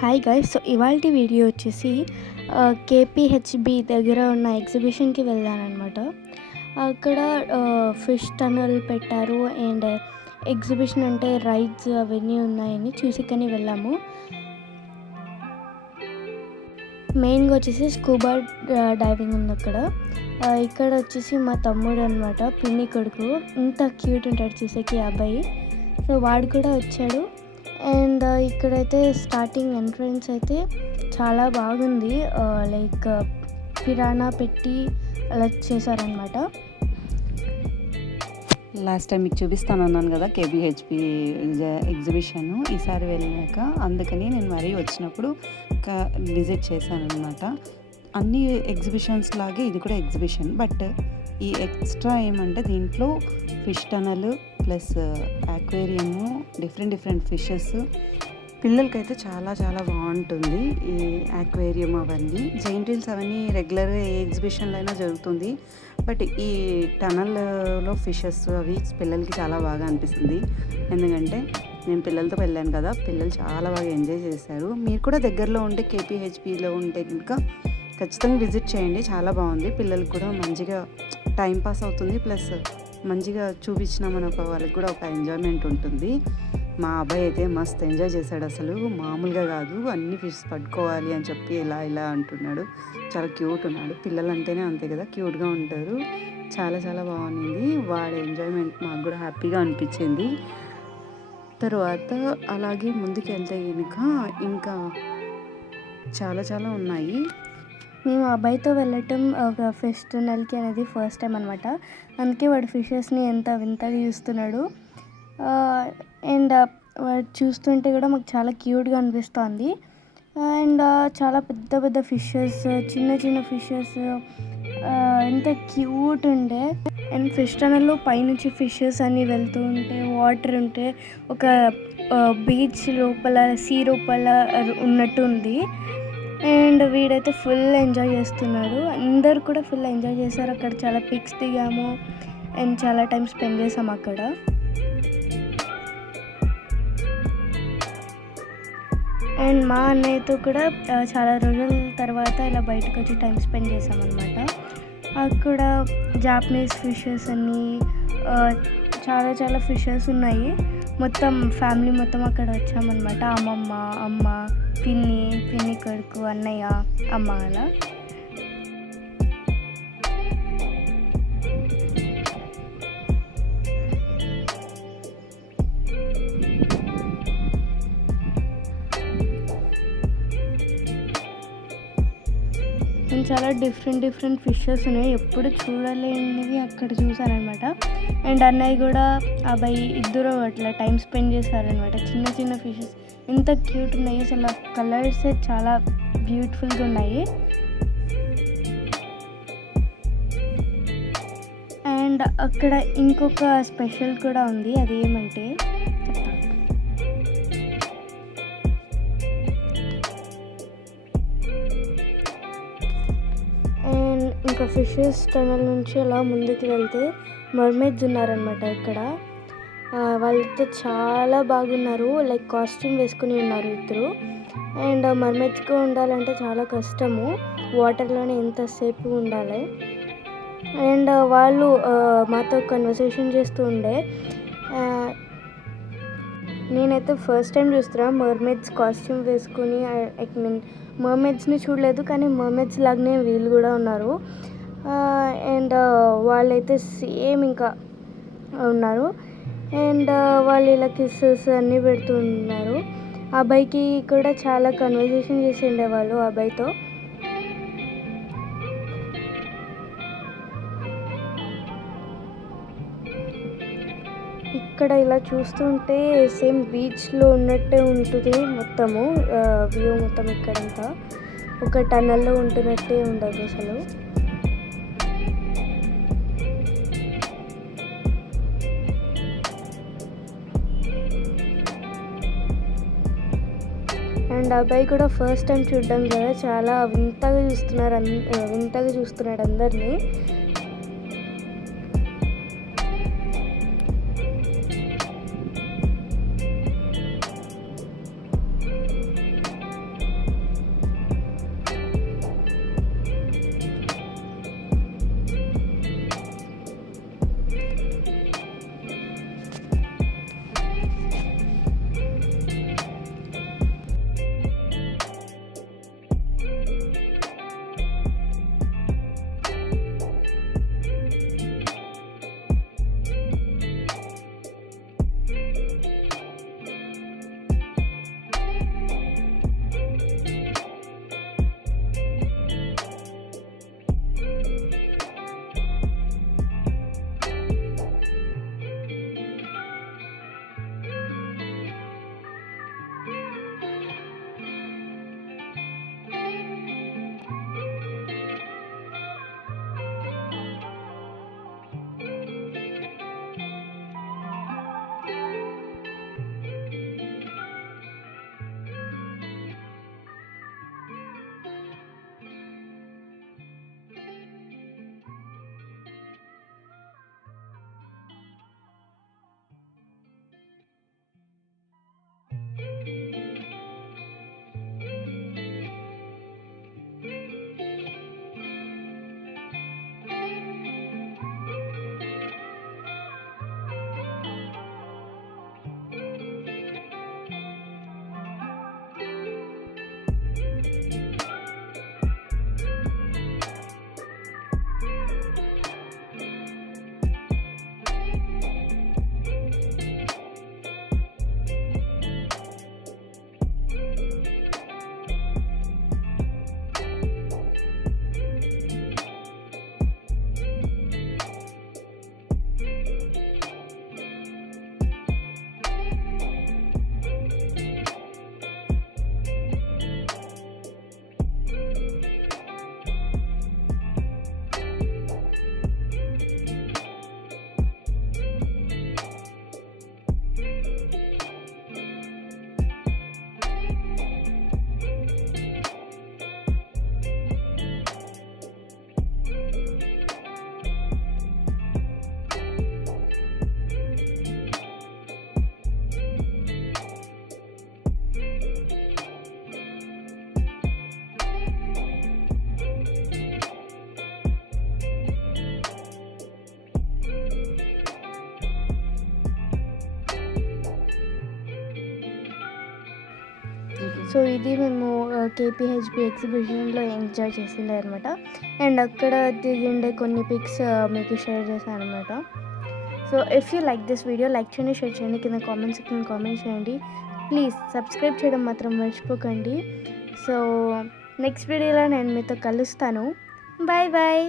Hi guys. So ఇవాల్టి video వచ్చేసి KPHB దగ్గర ఉన్న ఎగ్జిబిషన్కి వెళ్ళానమాట. అక్కడ ఫిష్ టనల్ పెట్టారు అండ్ ఎగ్జిబిషన్ అంటే రైడ్స్ అవన్నీ ఉన్నాయని చూసికని వెళ్ళాము. మెయిన్గా వచ్చేసి స్కూబా డైవింగ్ ఉంది అక్కడ. ఇక్కడ వచ్చేసి మా తమ్ముడు అనమాట, పిన్ని కొడుకు. ఇంత క్యూట్ ఉంటాడు చూసేకి అబ్బాయి. సో వాడు కూడా వచ్చాడు. అండ్ ఇక్కడైతే స్టార్టింగ్ ఎంట్రన్స్ అయితే చాలా బాగుంది. లైక్ పిరానా పెట్టి అలా చేశారనమాట. లాస్ట్ టైం మీకు చూపిస్తాను అన్నాను కదా కేబిహెచ్పి ఎగ్జిబిషన్. ఈసారి వెళ్ళాక అందుకని నేను మరీ వచ్చినప్పుడు విజిట్ చేశాను అనమాట. అన్ని ఎగ్జిబిషన్స్ లాగే ఇది కూడా ఎగ్జిబిషన్, బట్ ఈ ఎక్స్ట్రా ఏమంటే దీంట్లో fish tunnel plus aquarium, different fishes. పిల్లలకైతే చాలా చాలా బాగుంటుంది ఈ ఆక్వేరియం. అవన్నీ జైంట్ వీల్స్ అవన్నీ రెగ్యులర్గా ఏ ఎగ్జిబిషన్లో అయినా జరుగుతుంది, బట్ ఈ టనల్లో ఫిషెస్ అవి పిల్లలకి చాలా బాగా అనిపిస్తుంది. ఎందుకంటే నేను పిల్లలతో వెళ్ళాను కదా, పిల్లలు చాలా బాగా ఎంజాయ్ చేశారు. మీరు కూడా దగ్గరలో ఉంటే కేపీహెచ్పిలో ఉంటే కనుక ఖచ్చితంగా విజిట్ చేయండి. చాలా బాగుంది, పిల్లలకు కూడా మంచిగా టైం పాస్ అవుతుంది, ప్లస్ మంచిగా చూపించినామని వాళ్ళకి కూడా ఒక ఎంజాయ్మెంట్ ఉంటుంది. మా అబ్బాయి అయితే మస్తు ఎంజాయ్ చేశాడు, అసలు మామూలుగా కాదు. అన్ని ఫిష్ పట్టుకోవాలి అని చెప్పి ఇలా అంటున్నాడు. చాలా క్యూట్ ఉన్నాడు. పిల్లలు అంటేనే అంతే కదా, క్యూట్గా ఉంటారు. చాలా చాలా బాగుంది. వాడి ఎంజాయ్మెంట్ మాకు కూడా హ్యాపీగా అనిపించింది. తర్వాత అలాగే ముందుకు వెళ్తే కనుక ఇంకా చాలా చాలా ఉన్నాయి. మేము అబ్బాయితో వెళ్ళటం ఒక ఫిష్ టనల్కి అనేది ఫస్ట్ టైం అనమాట. అందుకే వాడు ఫిషెస్ని ఎంత వింతగా చూస్తున్నాడు. అండ్ వాడు చూస్తుంటే కూడా మాకు చాలా క్యూట్గా అనిపిస్తుంది. అండ్ చాలా పెద్ద ఫిషెస్, చిన్న ఫిషెస్ ఎంత క్యూట్ ఉండే. అండ్ ఫిష్ టనల్లో పైనుంచి ఫిషెస్ అన్నీ వెళ్తూ ఉంటే, వాటర్ ఉంటే ఒక బీచ్ లోపల, సీ లోపల ఉన్నట్టు ఉంది. అండ్ వీడైతే ఫుల్ ఎంజాయ్ చేస్తున్నాడు. అందరు కూడా ఫుల్ ఎంజాయ్ చేశారు. అక్కడ చాలా పిక్స్ దిగాము అండ్ చాలా టైం స్పెండ్ చేసాము అక్కడ. అండ్ మా అన్నయ్యతో కూడా చాలా రోజుల తర్వాత ఇలా బయటకు వచ్చి టైం స్పెండ్ చేసామన్నమాట. అక్కడ జాపనీస్ ఫిషెస్ అన్నీ చాలా ఫిషెస్ ఉన్నాయి. మొత్తం ఫ్యామిలీ మొత్తం అక్కడ వచ్చామన్నమాట. అమ్మమ్మ, అమ్మ, పిన్ని కొడుకు, అన్నయ్య, అమ్మ అలా. నేను చాలా డిఫరెంట్ ఫిషెస్ ఉన్నాయి, ఎప్పుడు చూడలేనివి అక్కడ చూసానమాట. అండ్ అన్నయ్య కూడా అబ్బాయి ఇద్దరు అట్లా టైం స్పెండ్ చేశారనమాట. చిన్న ఫిషెస్ ఎంత క్యూట్ ఉన్నాయి, అసలు కలర్స్ చాలా బ్యూటిఫుల్గా ఉన్నాయి. అండ్ అక్కడ ఇంకొక స్పెషల్ కూడా ఉంది, అదేమంటే ఇంకా ఫిషెస్ టనల్ నుంచి అలా ముందుకు వెళ్తే మర్మేడ్స్ ఉన్నారనమాట ఇక్కడ. వాళ్ళతో చాలా బాగున్నారు, లైక్ కాస్ట్యూమ్ వేసుకుని ఉన్నారు ఇద్దరు. అండ్ మర్మేడ్స్గా ఉండాలంటే చాలా కష్టము, వాటర్లోనే ఎంతసేపు ఉండాలి. అండ్ వాళ్ళు మాతో కన్వర్సేషన్ చేస్తూ ఉండే. నేనైతే ఫస్ట్ టైం చూస్తున్నా మర్మేడ్స్ కాస్ట్యూమ్ వేసుకుని. ఐ మీన్ మర్మేడ్స్ని చూడలేదు, కానీ మర్మేడ్స్ లాగానే వీళ్ళు కూడా ఉన్నారు. అండ్ వాళ్ళైతే సేమ్ ఇంకా ఉన్నారు. అండ్ వాళ్ళు ఇలా కిస్సెస్ అన్నీ పెడుతున్నారు. అబ్బాయికి కూడా చాలా కన్వర్సేషన్ చేసి ఉండేవాళ్ళు అబ్బాయితో. ఇక్కడ ఇలా చూస్తుంటే సేమ్ బీచ్లో ఉన్నట్టే ఉంటుంది మొత్తము. వ్యూ మొత్తం ఇక్కడంతా ఒక టనల్లో ఉంటున్నట్టే ఉండదు అసలు. అండ్ అబ్బాయి కూడా ఫస్ట్ టైం చూడడం కదా, చాలా వింతగా చూస్తున్నాడు అందరినీ. సో ఇది మేము కేపీహెచ్బి ఎగ్జిబిషన్లో ఎంజాయ్ చేసిండే అనమాట. అండ్ అక్కడ దిగిండే కొన్ని పిక్స్ మీకు షేర్ చేశాను అనమాట. So if you like this video like చేయండి, షేర్ చేయండి, కింద కామెంట్ సెక్షన్లో కామెంట్ చేయండి. ప్లీజ్ సబ్స్క్రైబ్ చేయడం మాత్రం మర్చిపోకండి. సో నెక్స్ట్ వీడియోలో నేను మీతో కలుస్తాను. Bye bye.